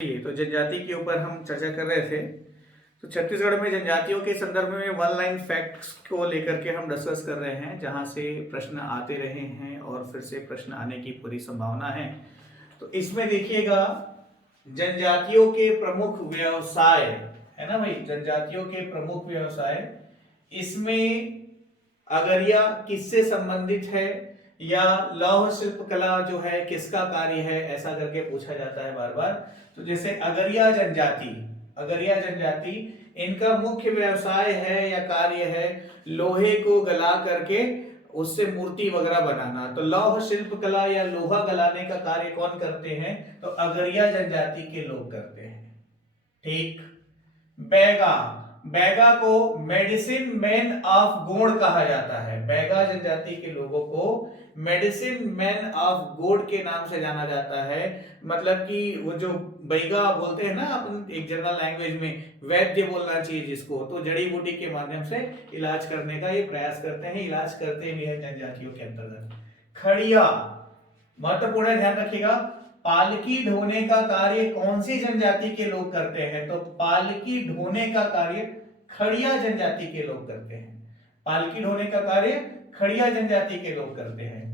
तो जनजाति के ऊपर हम चर्चा कर रहे थे। तो छत्तीसगढ़ में जनजातियों के संदर्भ में वन लाइन फैक्ट्स को लेकर के हम डिस्कस कर रहे हैं, जहां से प्रश्न आते रहे हैं और फिर से प्रश्न आने की पूरी संभावना है। तो इसमें देखिएगा, जनजातियों के प्रमुख व्यवसाय है ना भाई, जनजातियों के प्रमुख व्यवसाय, इसमें अगरिया किससे संबंधित है या लौह शिल्प कला जो है किसका कार्य है, ऐसा करके पूछा जाता है बार बार। तो जैसे अगरिया जनजाति, अगरिया जनजाति, इनका मुख्य व्यवसाय है या कार्य है लोहे को गला करके उससे मूर्ति वगैरह बनाना। तो लौह शिल्प कला या लोहा गलाने का कार्य कौन करते हैं? तो अगरिया जनजाति के लोग करते हैं। ठीक। बैगा, बैगा को मेडिसिन मैन ऑफ गोड कहा जाता है। बैगा जनजाति के लोगों को मेडिसिन मैन ऑफ गोड के नाम से जाना जाता है। मतलब कि वो जो बैगा बोलते हैं ना अपन एक जनरल लैंग्वेज में, वैद्य बोलना चाहिए जिसको, तो जड़ी बूटी के माध्यम से इलाज करने का ये प्रयास करते हैं, इलाज करते भी है जनजातियों के अंतर्गत। खड़िया, महत्वपूर्ण ध्यान रखिएगा, पालकी ढोने का कार्य कौन सी जनजाति के लोग करते हैं? तो पालकी ढोने का कार्य खड़िया जनजाति के लोग करते हैं। पालकी ढोने का कार्य खड़िया जनजाति के लोग करते हैं।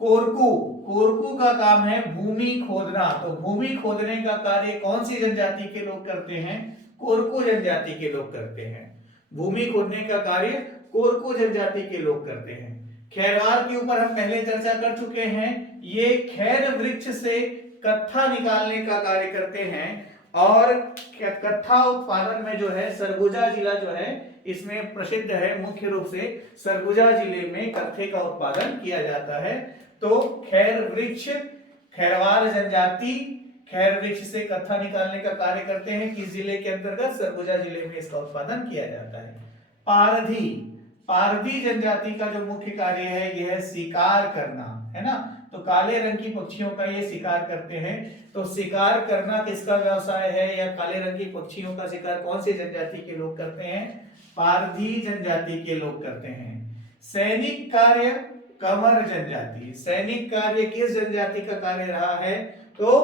कोरकू, कोरकू का काम है भूमि खोदना। तो भूमि खोदने का कार्य कौन सी जनजाति के लोग करते हैं? कोरकू जनजाति के लोग करते हैं। भूमि खोदने का कार्य कोरकू जनजाति के लोग करते हैं। खैरवार के ऊपर हम पहले चर्चा कर चुके हैं। ये खैर वृक्ष से कत्था निकालने का कार्य करते हैं और कत्था उत्पादन में जो है सरगुजा जिला जो है इसमें प्रसिद्ध है। मुख्य रूप से सरगुजा जिले में कत्थे का उत्पादन किया जाता है। तो खैर वृक्ष, खैरवार जनजाति खैर वृक्ष से कत्था निकालने का कार्य करते हैं। किस जिले के अंतर्गत? सरगुजा जिले में इसका उत्पादन किया जाता है। पारधी, पारधी जनजाति का जो मुख्य कार्य है यह है शिकार करना, है ना। तो काले रंग की पक्षियों का ये शिकार करते हैं। तो शिकार करना किसका व्यवसाय है या काले रंग की पक्षियों का शिकार कौन सी जनजाति के लोग करते हैं? पारधी जनजाति के लोग करते हैं। सैनिक कार्य कंवर जनजाति, सैनिक कार्य किस जनजाति का कार्य रहा है? तो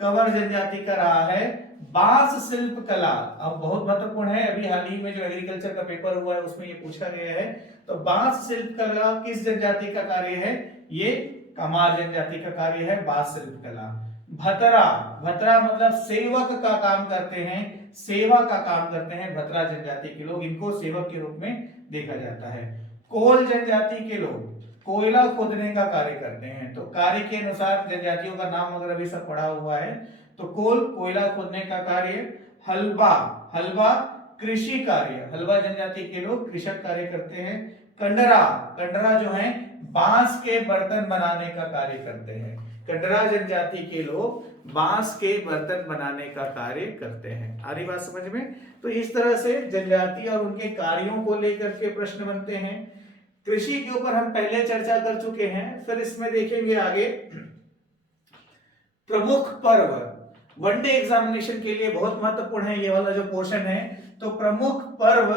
कंवर जनजाति का रहा है। बांस शिल्प कला, अब बहुत महत्वपूर्ण है, अभी हाल ही में जो एग्रीकल्चर का पेपर हुआ है उसमें ये पूछा गया है। तो बांस शिल्प कला किस जनजाति का कार्य है? ये कमार जनजाति का कार्य है बांस शिल्प कला। भतरा, भतरा मतलब सेवक का काम करते हैं, सेवा का काम करते हैं भतरा जनजाति के लोग, इनको सेवक के रूप में देखा जाता है। कोल जनजाति के लोग कोयला खोदने का कार्य करते हैं। तो कार्य के अनुसार जनजातियों का नाम वगैरह भी सब पढ़ा हुआ है। तो कोल कोयला खोदने का कार्य। हलवा, हलवा कृषि कार्य, हलवा जनजाति के लोग कृषक कार्य करते हैं। कंडरा, कंडरा जो है बांस के बर्तन बनाने का कार्य करते हैं। कंडरा जनजाति के लोग बांस के बर्तन बनाने का कार्य करते हैं। आ रही बात समझ में? तो इस तरह से जनजाति और उनके कार्यों को लेकर के प्रश्न बनते हैं। कृषि के ऊपर हम पहले चर्चा कर चुके हैं। फिर इसमें देखेंगे आगे प्रमुख पर्व, वनडे एग्जामिनेशन के लिए बहुत महत्वपूर्ण है ये वाला जो पोर्शन है। तो प्रमुख पर्व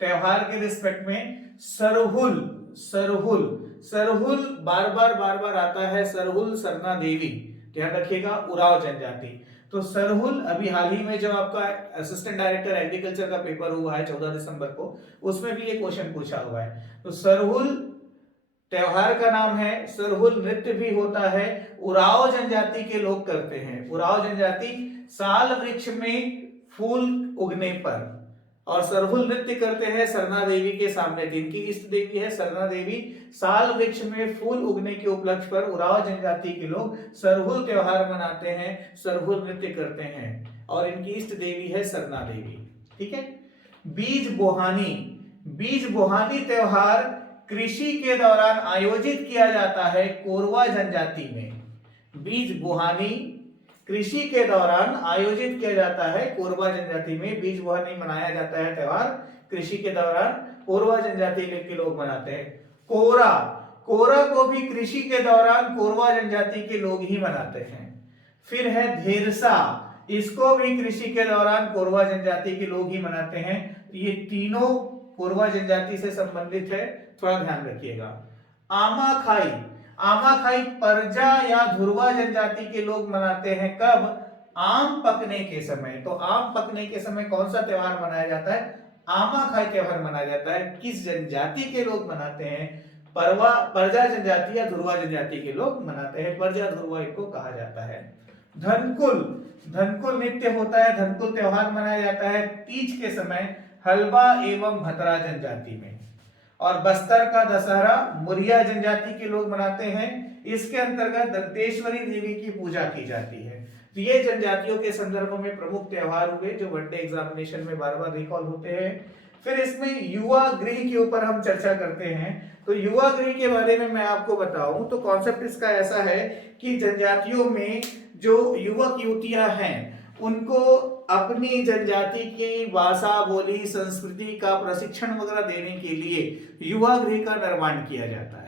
त्योहार के रिस्पेक्ट में सरहुल, सरहुल, सरहुल बार बार आता है। सरहुल सरना देवी, ध्यान रखिएगा, उराव जनजाति। तो सरहुल अभी हाल ही में जब आपका असिस्टेंट डायरेक्टर एग्रीकल्चर का पेपर हुआ है 14 दिसंबर को, उसमें भी ये क्वेश्चन पूछा हुआ है। तो सरहुल त्योहार का नाम है, सरहुल नृत्य भी होता है, उराव जनजाति के लोग करते हैं। उराव जनजाति साल वृक्ष में फूल उगने पर, और सरहुल नृत्य करते हैं सरना देवी के सामने। जिनकी इष्ट देवी है सरना देवी, साल वृक्ष में फूल उगने के उपलक्ष्य पर उराव जनजाति के लोग सरहुल त्योहार मनाते हैं, सरहुल नृत्य करते हैं, और इनकी इष्ट देवी है सरना देवी। ठीक है। बीज बोहानी, बीज बोहानी त्योहार कृषि के दौरान आयोजित किया जाता है कोरवा जनजाति में। बीज बोहानी कृषि के दौरान आयोजित किया जाता है कोरवा जनजाति में। बीज बोहानी मनाया जाता है त्योहार कृषि के दौरान, कोरवा जनजाति के लोग मनाते हैं। कोरा, कोरा को भी कृषि के दौरान कोरवा जनजाति के लोग ही मनाते हैं। फिर है धेरसा, इसको भी कृषि के दौरान कोरवा जनजाति के लोग ही मनाते हैं। ये तीनों कोरवा जनजाति से संबंधित है, थोड़ा ध्यान रखिएगा। आमाखाई, आमाखाई परजा या धुरवा जनजाति के लोग मनाते हैं। कब? आम पकने के समय। तो आम पकने के समय कौन सा त्योहार मनाया जाता है? आमा खाई त्योहार मनाया जाता है। किस जनजाति के लोग मनाते हैं? परजा जनजाति या ध्रुवा जनजाति के लोग मनाते हैं। परजा ध्रुवा इनको कहा जाता है। धनकुल, धनकुल नृत्य होता है, धनकुल त्योहार मनाया जाता है तीज के समय हलवा एवं भतरा जनजाति में। और बस्तर का दशहरा मुरिया जनजाति के लोग मनाते हैं। इसके अंतर्गत दंतेश्वरी देवी की पूजा की जाती है। तो ये जनजातियों के संदर्भ में प्रमुख त्योहार हुए जो वनडे एग्जामिनेशन में बार बार रिकॉल होते हैं। फिर इसमें युवा गृह के ऊपर हम चर्चा करते हैं। तो युवा गृह के बारे में मैं आपको बताऊं तो कॉन्सेप्ट इसका ऐसा है कि जनजातियों में जो युवक युवतियां हैं उनको अपनी जनजाति की भाषा, बोली, संस्कृति का प्रशिक्षण वगैरह देने के लिए युवा गृह का निर्माण किया जाता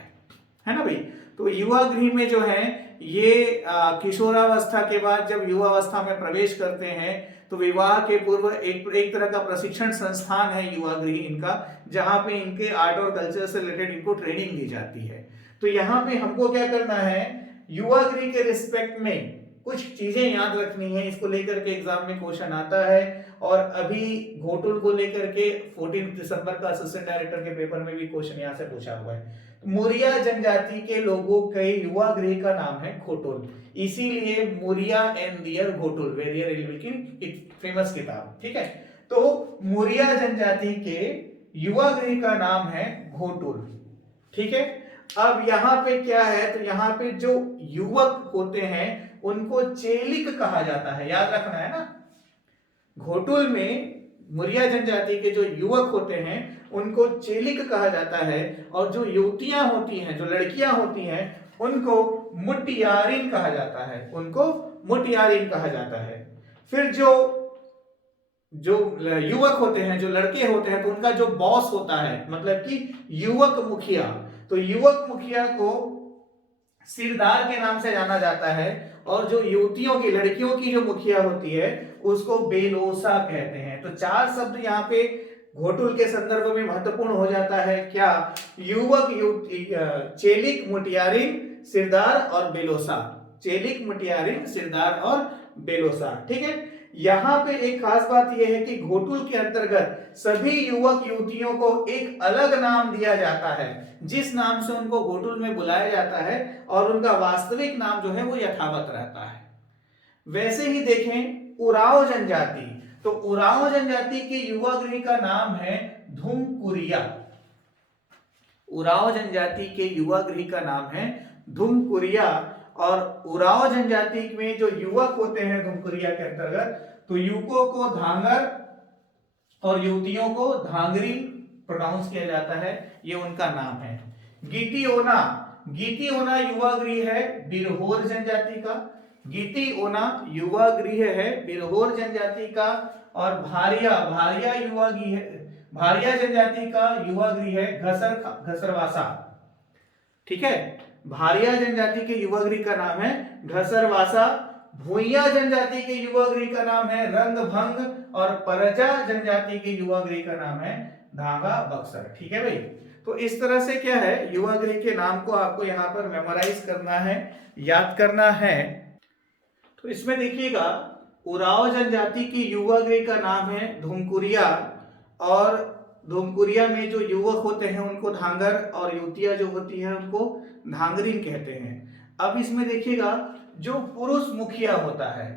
है ना भाई। तो युवा गृह में जो है ये किशोरावस्था के बाद जब युवावस्था में प्रवेश करते हैं तो विवाह के पूर्व एक तरह का प्रशिक्षण संस्थान है युवा गृह इनका, जहां पे इनके आर्ट और कल्चर से रिलेटेड इनको ट्रेनिंग दी जाती है। तो यहाँ पे हमको क्या करना है, युवा गृह के रिस्पेक्ट में कुछ चीजें याद रखनी है। इसको लेकर के एग्जाम में क्वेश्चन आता है और अभी घोटुल को लेकर के 14 दिसंबर का असिस्टेंट डायरेक्टर के पेपर में भी क्वेश्चन यहाँ से पूछा हुआ है। मुरिया जनजाति के लोगों के युवा गृह का नाम है घोटुल, इसीलिए Muria and their Ghotul Verrier की फेमस किताब। ठीक है, तो मुरिया जनजाति के युवा गृह का नाम है घोटुल। ठीक है, अब यहाँ पे क्या है, तो यहाँ पे जो युवक होते हैं उनको चेलिक कहा जाता है, याद रखना है ना। घोटुल में मुरिया जनजाति के जो युवक होते हैं उनको चेलिक कहा जाता है और जो युवतियां होती हैं, जो लड़कियां होती हैं उनको मुटियारिन कहा जाता है, उनको मुटियारिन कहा जाता है। फिर जो युवक होते हैं, जो लड़के होते हैं, तो उनका जो बॉस होता है मतलब कि युवक मुखिया, तो युवक मुखिया को सिरदार के नाम से जाना जाता है और जो युवतियों की, लड़कियों की जो मुखिया होती है उसको बेलोसा कहते हैं। तो चार शब्द यहाँ पे घोटुल के संदर्भ में महत्वपूर्ण हो जाता है। क्या? युवक, युवती, चेलिक, मुटियारिन, सिरदार और बेलोसा। चेलिक, मुटियारिन, सिरदार और बेलोसा। ठीक है, यहाँ पे एक खास बात यह है कि घोटुल के अंतर्गत सभी युवक युवतियों को एक अलग नाम दिया जाता है, जिस नाम से उनको घोटुल में बुलाया जाता है और उनका वास्तविक नाम जो है वो यथावत रहता है। वैसे ही देखें उराव जनजाति, तो उराव जनजाति के युवा गृह का नाम है धुमकुरिया। उराव जनजाति के युवा गृह का नाम है धुमकुरिया। और उराव जनजाति में जो युवक होते हैं धुमकुरिया के अंतर्गत, तो युवकों को धांगर और युवतियों को धांगरी प्रोनाउंस किया जाता है, ये उनका नाम है। गीतियोना, गीतियोना युवा गृह है बिरहोर जनजाति का। गीतियोना युवा गृह है बिरहोर जनजाति का। और भारिया, भारिया युवा गृह, भारिया जनजाति का युवा गृह है घसरवासा। ठीक है, भारिया जनजाति के युवा गृह का नाम है घसरवासा। भूइया जनजाति के युवा गृह का नाम है रंगभंग और परजा जनजाति के युवा गृह का नाम है धागा बक्सर। ठीक है भाई, तो इस तरह से क्या है, युवा गृह के नाम को आपको यहाँ पर मेमोराइज करना है, याद करना है। तो इसमें देखिएगा उराव जनजाति की युवा गृह का नाम है धुमकुरिया और धुमकुरिया में जो युवक होते हैं उनको धांगर और युवतियां जो होती हैं उनको धांगरीन कहते हैं। अब इसमें देखिएगा जो पुरुष मुखिया होता है,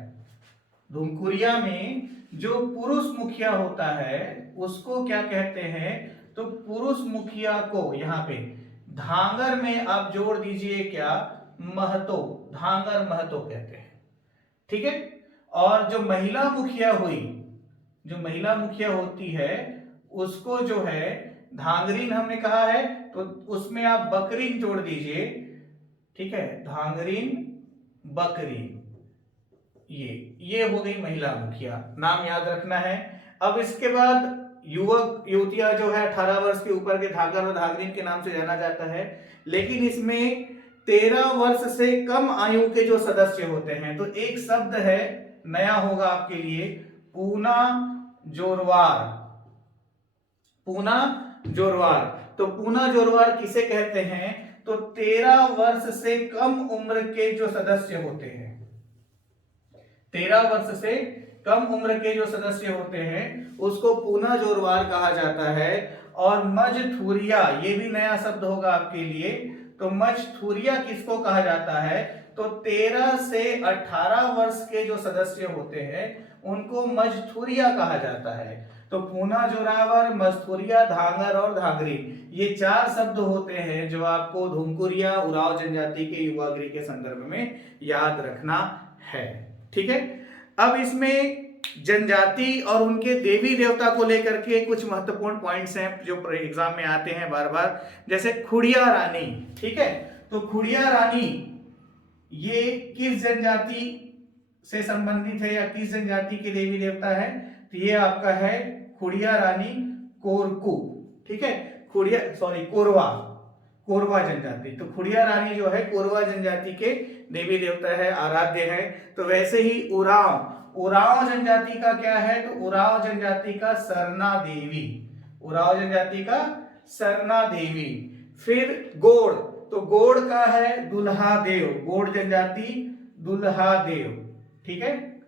धुमकुरिया में जो पुरुष मुखिया होता है उसको क्या कहते हैं, तो पुरुष मुखिया को यहाँ पे धांगर में आप जोड़ दीजिए क्या, महतो, धांगर महतो कहते हैं। ठीक है, और जो महिला मुखिया हुई, जो महिला मुखिया होती है उसको जो है धांगरीन हमने कहा है, तो उसमें आप बकरीन जोड़ दीजिए। ठीक है, धांगरीन बकरी, ये हो गई महिला मुखिया, नाम याद रखना है। अब इसके बाद युवक युवतियां जो है 18 वर्ष के ऊपर के धांगर और धांगरीन के नाम से जाना जाता है, लेकिन इसमें 13 वर्ष से कम आयु के जो सदस्य होते हैं, तो एक शब्द है नया होगा आपके लिए, पूना जोरवार। पूना जोरवार, तो पूना जोरवार किसे कहते हैं, तो 13 वर्ष से कम उम्र के जो सदस्य होते हैं, 13 वर्ष से कम उम्र के जो सदस्य होते हैं उसको पुनः जोरवार कहा जाता है। और मजथुरिया, ये भी नया शब्द होगा आपके लिए। तो मजथुरिया किसको कहा जाता है? तो 13 से 18 वर्ष के जो सदस्य होते हैं उनको मजथुरिया कहा जाता है। तो पूना, जोरावर, मजथुरिया, धांगर और धांगरी, ये 4 शब्द होते हैं जो आपको धुमकुरिया उरांव जनजाति के युवागृह के संदर्भ में याद रखना है। ठीक है। अब इसमें जनजाति और उनके देवी देवता को लेकर के कुछ महत्वपूर्ण पॉइंट्स हैं जो एग्जाम में आते हैं बार बार, जैसे खुड़िया रानी। ठीक है। तो खुड़िया रानी ये किस जनजाति से संबंधित है या किस जनजाति के देवी देवता है? तो ये आपका है खुड़िया रानी कोरकू। ठीक है। कोरवा जनजाति। तो खुड़िया रानी जो है कोरवा जनजाति के देवी देवता है, आराध्य है। तो वैसे ही उरांव जनजाति का क्या है? तो उरांव जनजाति का सरना देवी, उरांव जनजाति का सरना देवी। फिर गोड़, तो गोड़ का है दुल्हा देव, गोड़ जनजाति दुल्हा देव। ठीक है।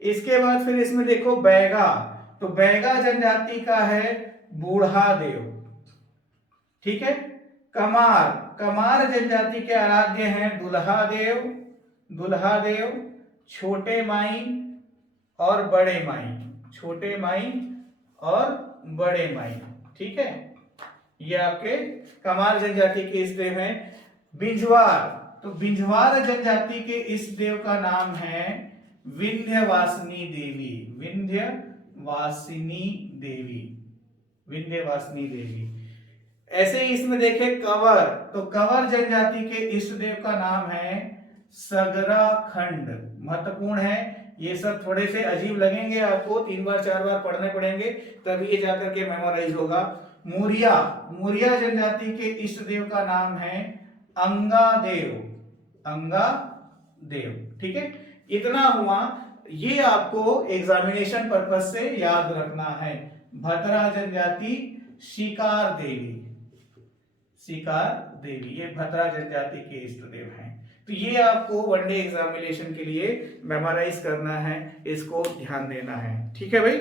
इसके बाद फिर इसमें देखो बैगा, तो बैगा जनजाति का है बूढ़ा देव। ठीक है। कमार जनजाति के आराध्य हैं दुल्हा देव, छोटे माई और बड़े माई, छोटे माई और बड़े माई। ठीक है। ये आपके कमार जनजाति के इस देव हैं। बिंझवार, तो बिंझवार जनजाति के इस देव का नाम है विंध्यवासिनी देवी, विंध्यवासिनी देवी। ऐसे ही इसमें देखें कंवर, तो कंवर जनजाति के इष्ट देव का नाम है सगराखंड। महत्वपूर्ण है, ये सब थोड़े से अजीब लगेंगे आपको, 3 बार 4 बार पढ़ने पड़ेंगे तभी ये जाकर के मेमोराइज होगा। मुरिया जनजाति के इष्ट देव का नाम है अंगादेव। ठीक है। इतना हुआ, ये आपको एग्जामिनेशन पर्पज से याद रखना है। भतरा जनजाति शिकार देवी, ये भतरा जनजाति के इष्ट देव हैं। तो ये आपको वनडे एग्जामिनेशन के लिए मेमोराइज करना है, इसको ध्यान देना है। ठीक है भाई।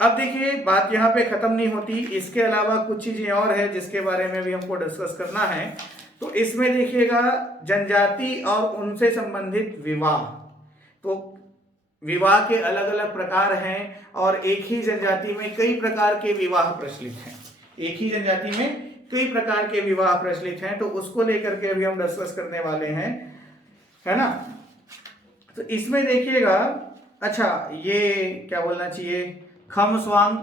अब देखिए बात यहाँ पे खत्म नहीं होती, इसके अलावा कुछ चीजें और है जिसके बारे में भी हमको डिस्कस करना है। तो इसमें देखिएगा जनजाति और उनसे संबंधित विवाह, तो विवाह के अलग अलग प्रकार हैं और एक ही जनजाति में कई प्रकार के विवाह प्रचलित हैं, तो उसको लेकर के अभी हम डिस्कस करने वाले हैं, है ना। तो इसमें देखिएगा, अच्छा ये क्या बोलना चाहिए, खमस्वांग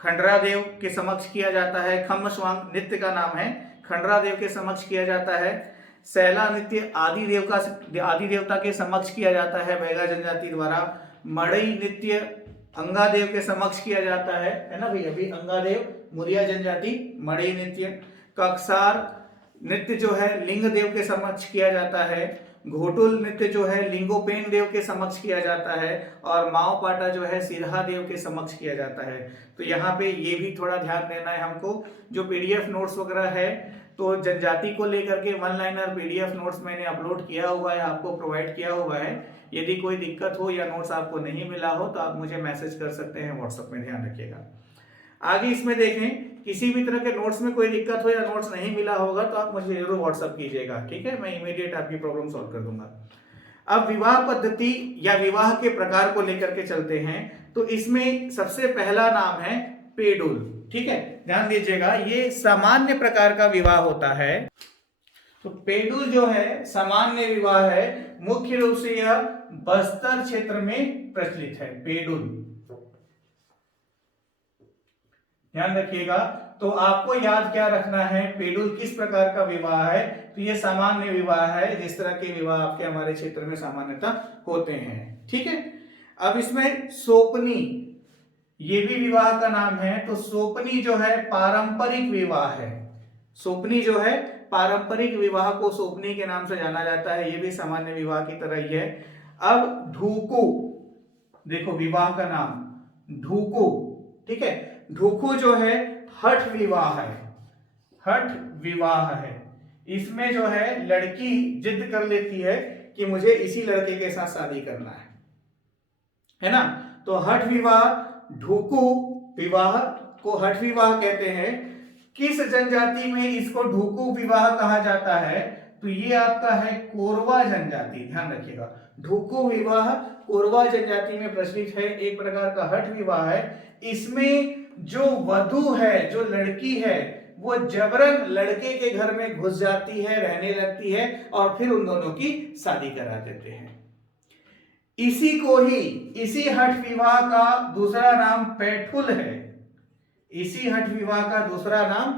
खंडरा देव के समक्ष किया जाता है। खमस्वांग नृत्य का नाम है, खंडरा देव के समक्ष किया जाता है। सैला नृत्य आदि देवता के समक्ष किया जाता है बैगा जनजाति द्वारा। मड़ई नृत्य अंगादेव के समक्ष किया जाता है ना भाई, अभी अंगादेव मुरिया जनजाति मड़ई नृत्य। कक्सार नृत्य जो है लिंग देव के समक्ष किया जाता है। घोटुल नृत्य जो है लिंगोपेन देव के समक्ष किया जाता है। और माओ पाटा जो है सिरहा देव के समक्ष किया जाता है। तो यहाँ पे ये भी थोड़ा ध्यान देना है हमको। जो पीडीएफ नोट्स वगैरह है, तो जनजाति को लेकर के 1 लाइनर पीडीएफ नोट्स मैंने अपलोड किया हुआ है, आपको प्रोवाइड किया हुआ है। यदि कोई दिक्कत हो या नोट्स आपको नहीं मिला हो तो आप मुझे मैसेज कर सकते हैं व्हाट्सएप में, ध्यान रखिएगा। आगे इसमें देखें, किसी भी तरह के नोट्स में कोई दिक्कत हो या नोट्स नहीं मिला होगा तो आप मुझे जरूर व्हाट्सएप कीजिएगा, ठीक है। मैं इमीडिएट आपकी प्रॉब्लम सॉल्व कर दूंगा। अब विवाह पद्धति या विवाह के प्रकार को लेकर के चलते हैं। तो इसमें सबसे पहला नाम है पेडुल, ठीक है। ध्यान दीजिएगा, ये सामान्य प्रकार का विवाह होता है। तो पेडुल जो है सामान्य विवाह है, मुख्य रूप से यह बस्तर क्षेत्र में प्रचलित है। पेडुल ध्यान रखिएगा। तो आपको याद क्या रखना है, पेडुल किस प्रकार का विवाह है, तो ये सामान्य विवाह है, जिस तरह के विवाह आपके हमारे क्षेत्र में सामान्यतः होते हैं, ठीक है। अब इसमें सोपनी, ये भी विवाह का नाम है। तो सोपनी जो है पारंपरिक विवाह है, सोपनी जो है पारंपरिक विवाह को सोपनी के नाम से जाना जाता है, ये भी सामान्य विवाह की तरह ही है। अब ढूकू, देखो विवाह का नाम ढूकू, ठीक है। ढूकू जो है हठ विवाह है, हठ विवाह है। इसमें जो है लड़की जिद कर लेती है कि मुझे इसी लड़के के साथ शादी करना है, है ना। तो हठ विवाह, ढूकू विवाह को हठ विवाह कहते हैं। किस जनजाति में इसको ढूकू विवाह कहा जाता है? तो ये आपका है कोरवा जनजाति, ध्यान रखिएगा। ढूकू विवाह कोरवा जनजाति में प्रचलित है, एक प्रकार का हठ विवाह है। इसमें जो वधू है, जो लड़की है, वो जबरन लड़के के घर में घुस जाती है, रहने लगती है और फिर उन दोनों की शादी करा देते हैं। इसी हठ विवाह का दूसरा नाम पैठुल है। इसी हठ विवाह का दूसरा नाम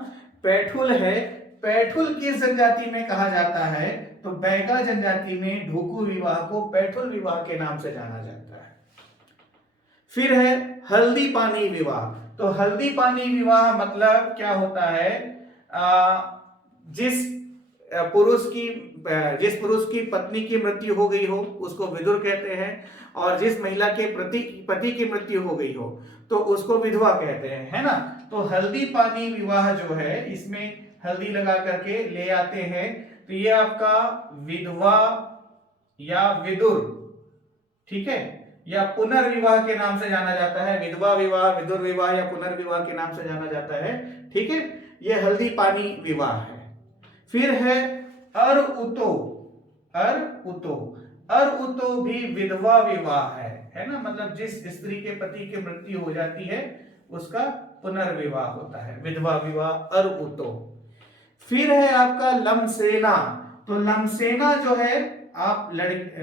पैठुल है। पैठुल किस जनजाति में कहा जाता है? तो बैगा जनजाति में ढूकू विवाह को पैठुल विवाह के नाम से जाना जाता है। फिर है हल्दी पानी विवाह। तो हल्दी पानी विवाह मतलब क्या होता है? जिस पुरुष की पत्नी की मृत्यु हो गई हो उसको विदुर कहते हैं, और जिस महिला के पति की मृत्यु हो गई हो तो उसको विधवा कहते हैं, है ना। तो हल्दी पानी विवाह जो है, इसमें हल्दी लगा करके ले आते हैं, तो ये आपका विधवा या विदुर, ठीक है, या पुनर्विवाह के नाम से जाना जाता है। विधवा विवाह, विदुर विवाह या पुनर्विवाह के नाम से जाना जाता है, ठीक है। ये हल्दी पानी विवाह है। फिर है अर उतो। अर उतो भी विधवा विवाह है ना, मतलब जिस स्त्री के पति की मृत्यु हो जाती है उसका पुनर्विवाह होता है, विधवा विवाह, अर उतो। फिर है आपका लमसेना। तो लमसेना जो है,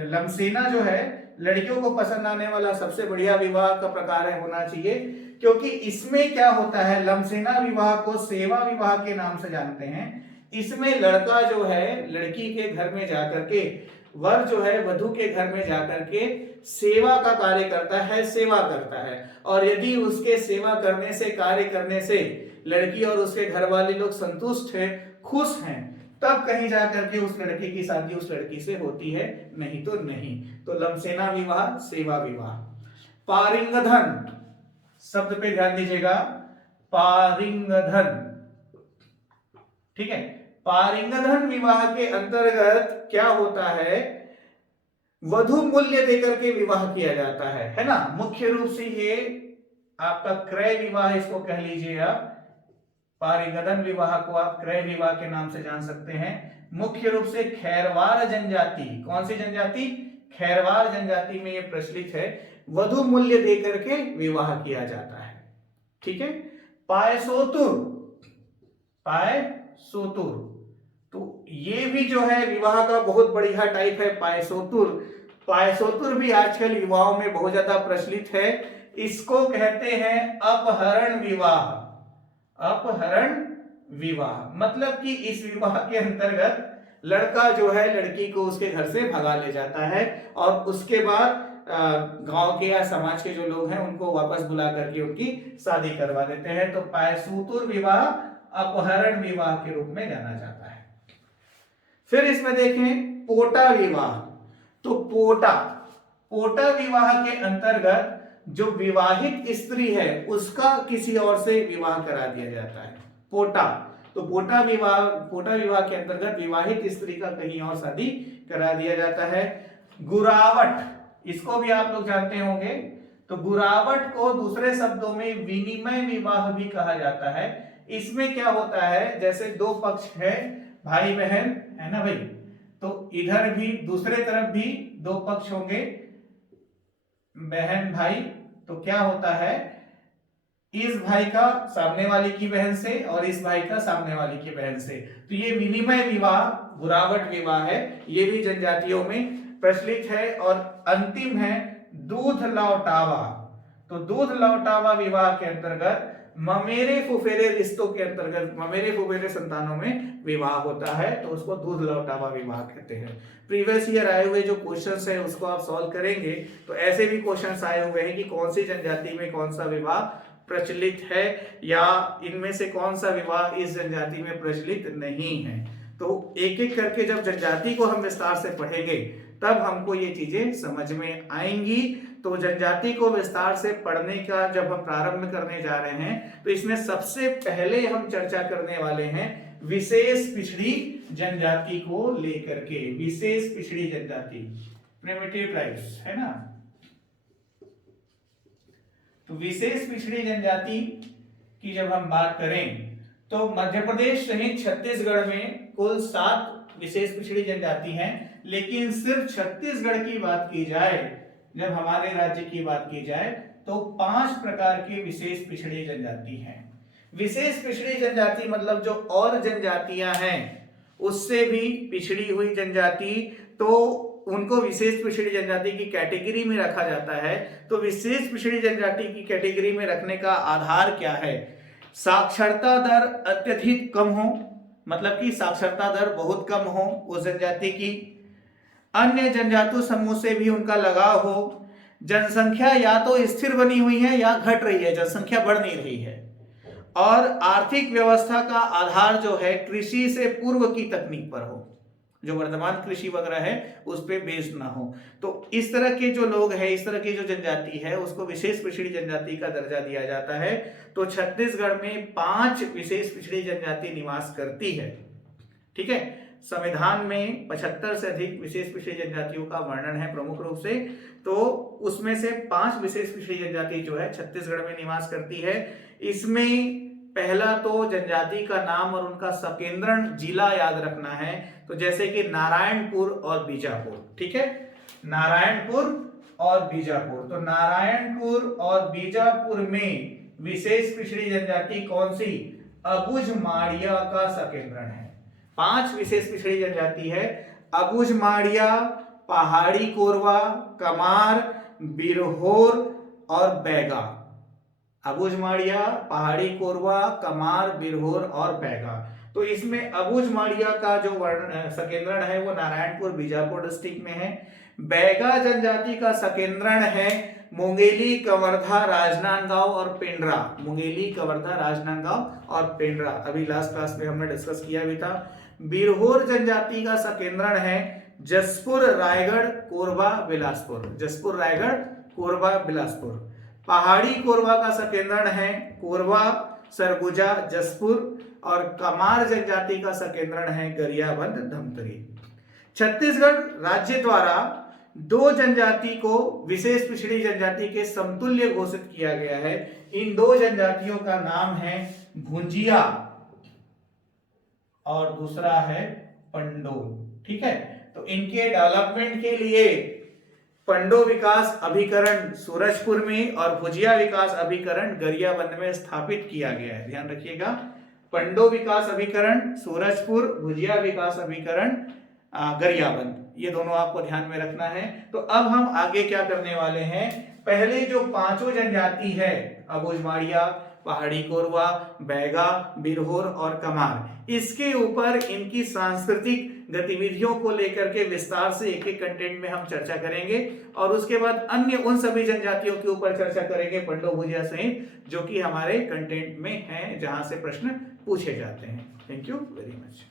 लमसेना जो है लड़कियों को पसंद आने वाला सबसे बढ़िया विवाह का प्रकार है, होना चाहिए, क्योंकि इसमें क्या होता है, लमसेना विवाह को सेवा विवाह के नाम से जानते हैं। इसमें लड़का जो है लड़की के घर में जाकर के, वर जो है वधू के घर में जाकर के सेवा का कार्य करता है, सेवा करता है, और यदि उसके सेवा करने से, कार्य करने से लड़की और उसके घर वाले लोग संतुष्ट हैं, खुश हैं, तब कहीं जाकर के उस लड़के की शादी उस लड़की से होती है, नहीं तो नहीं। तो लमसेना विवाह, सेवा विवाह। पारिंगधन शब्द पे ध्यान दीजिएगा, पारिंगधन, ठीक है। पारिंगधन विवाह के अंतर्गत क्या होता है, वधु मूल्य देकर के विवाह किया जाता है ना। मुख्य रूप से ये आपका क्रय विवाह इसको कह लीजिए आप। पारिंगधन विवाह को आप क्रय विवाह के नाम से जान सकते हैं। मुख्य रूप से खैरवार जनजाति, कौन सी जनजाति? खैरवार जनजाति में ये प्रचलित है, वधु मूल्य देकर के विवाह किया जाता है, ठीक है। पायसोतुर, तो ये भी जो है विवाह का बहुत बढ़िया टाइप है, पायसोतुर। पायसोतुर भी आजकल विवाहों में बहुत ज्यादा प्रचलित है। इसको कहते हैं अपहरण विवाह। अपहरण विवाह मतलब कि इस विवाह के अंतर्गत लड़का जो है लड़की को उसके घर से भगा ले जाता है, और उसके बाद गांव के या समाज के जो लोग हैं उनको वापस बुला करके उनकी शादी करवा देते हैं। तो पायसूतुर विवाह अपहरण विवाह के रूप में जाना जाता है। फिर इसमें देखें पोटा विवाह। तो पोटा विवाह के अंतर्गत जो विवाहित स्त्री है उसका किसी और से विवाह करा दिया जाता है, पोटा। तो पोटा विवाह के अंतर्गत विवाहित स्त्री का कहीं और शादी करा दिया जाता है। गुरावट, इसको भी आप लोग जानते होंगे। तो गुरावट को दूसरे शब्दों में विनिमय विवाह भी कहा जाता है। इसमें क्या होता है, जैसे दो पक्ष है, भाई बहन, है ना भाई, तो इधर भी दूसरे तरफ भी दो पक्ष होंगे, बहन भाई। तो क्या होता है, इस भाई का सामने वाली की बहन से और इस भाई का सामने वाली की बहन से, तो ये विनिमय विवाह, गुरावट विवाह है, ये भी जनजातियों में प्रचलित है। और अंतिम है दूध लौटावा। तो दूध लौटावा विवाह के अंतर्गत ममेरे फुफेरे रिश्तों के अंतर्गत, ममेरे फुफेरे संतानों में विवाह होता है, तो उसको दूध लौटावा विवाह कहते हैं। प्रीवियस ईयर आए हुए जो क्वेश्चंस है उसको आप सॉल्व करेंगे तो ऐसे भी क्वेश्चंस आए हुए हैं कि कौन सी जनजाति में कौन सा विवाह प्रचलित है, या इनमें से कौन सा विवाह इस जनजाति में प्रचलित नहीं है। तो एक एक करके जब जनजाति को हम विस्तार से पढ़ेंगे तब हमको ये चीजें समझ में आएंगी। तो जनजाति को विस्तार से पढ़ने का जब हम प्रारंभ करने जा रहे हैं तो इसमें सबसे पहले हम चर्चा करने वाले हैं विशेष पिछड़ी जनजाति को लेकर के। विशेष पिछड़ी जनजाति, प्रिमिटिव ट्राइब्स, है ना। तो विशेष पिछड़ी जनजाति की जब हम बात करें तो मध्य प्रदेश सहित छत्तीसगढ़ में कुल 7 विशेष पिछड़ी जनजाति हैं, लेकिन सिर्फ छत्तीसगढ़ की बात की जाए, जब हमारे राज्य की बात की जाए तो 5 प्रकार की विशेष पिछड़ी जनजाति हैं। विशेष पिछड़ी जनजाति मतलब जो और जनजातियां हैं उससे भी पिछड़ी हुई जनजाति, तो उनको विशेष पिछड़ी जनजाति की कैटेगरी में रखा जाता है। तो विशेष पिछड़ी जनजाति की कैटेगरी में रखने का आधार क्या है? साक्षरता दर अत्यधिक कम हो, मतलब कि साक्षरता दर बहुत कम हो उस जनजाति की, अन्य जनजाति समूह से भी उनका लगाव हो, जनसंख्या या तो स्थिर बनी हुई है या घट रही है, जनसंख्या बढ़ नहीं रही है, और आर्थिक व्यवस्था का आधार जो है कृषि से पूर्व की तकनीक पर हो, जो वर्तमान कृषि वगैरह है उस पे बेस्ड ना हो। तो इस तरह के जो लोग हैं, इस तरह की जो जनजाति है उसको विशेष पिछड़ी जनजाति का दर्जा दिया जाता है। तो छत्तीसगढ़ में 5 विशेष पिछड़ी जनजाति निवास करती है। ठीक है, संविधान में 75 से अधिक विशेष पिछड़ी जनजातियों का वर्णन है प्रमुख रूप से, तो उसमें से 5 विशेष पिछड़ी जनजाति जो है छत्तीसगढ़ में निवास करती है। इसमें पहला तो जनजाति का नाम और उनका सकेंद्रण जिला याद रखना है, तो जैसे कि नारायणपुर और बीजापुर। ठीक है, नारायणपुर और बीजापुर, तो नारायणपुर और बीजापुर में विशेष पिछड़ी जनजाति कौन सी? अबुझमाड़िया का सकेंद्रण है। 5 विशेष पिछड़ी जनजाति है, अबुझमाड़िया, पहाड़ी कोरवा, कमार, बिरहोर और बैगा। अबुझमाड़िया, पहाड़ी कोरवा, कमार, बिरहोर और बैगा। तो इसमें अबुझमाड़िया का जो सकेंद्रण है वो नारायणपुर बीजापुर डिस्ट्रिक्ट में है। बैगा जनजाति का सकेंद्रण है मुंगेली, कवर्धा, राजनांदगांव और पेंड्रा। मुंगेली, कवर्धा, राजनांदगांव और पेंड्रा, अभी लास्ट क्लास में हमने डिस्कस किया भी था। बिरहोर जनजाति का सकेंद्रण है जसपुर, रायगढ़, कोरबा, बिलासपुर। जसपुर, रायगढ़, कोरबा, बिलासपुर। पहाड़ी कोरवा का सकेंद्रण है कोरबा, सरगुजा, जसपुर, और कमार जनजाति का सकेंद्रण है गरियाबंद, धमतरी। छत्तीसगढ़ राज्य द्वारा 2 जनजाति को विशेष पिछड़ी जनजाति के समतुल्य घोषित किया गया है। इन 2 जनजातियों का नाम है भुंजिया और दूसरा है पंडो। ठीक है, तो इनके डेवलपमेंट के लिए पंडो विकास अभिकरण सूरजपुर में और भुजिया विकास अभिकरण गरियाबंद में स्थापित किया गया है। ध्यान रखिएगा, पंडो विकास अभिकरण सूरजपुर, भुजिया विकास अभिकरण गरियाबंद, ये दोनों आपको ध्यान में रखना है। तो अब हम आगे क्या करने वाले हैं, पहले जो 5 जनजाति है अबुझमाड़िया, पहाड़ी कोरवा, बैगा, बिरहोर और कमार, इसके ऊपर इनकी सांस्कृतिक गतिविधियों को लेकर के विस्तार से एक-एक कंटेंट में हम चर्चा करेंगे, और उसके बाद अन्य उन सभी जनजातियों के ऊपर चर्चा करेंगे पंडो भुजिया सहित, जो कि हमारे कंटेंट में है, जहां से प्रश्न पूछे जाते हैं। Thank you very much.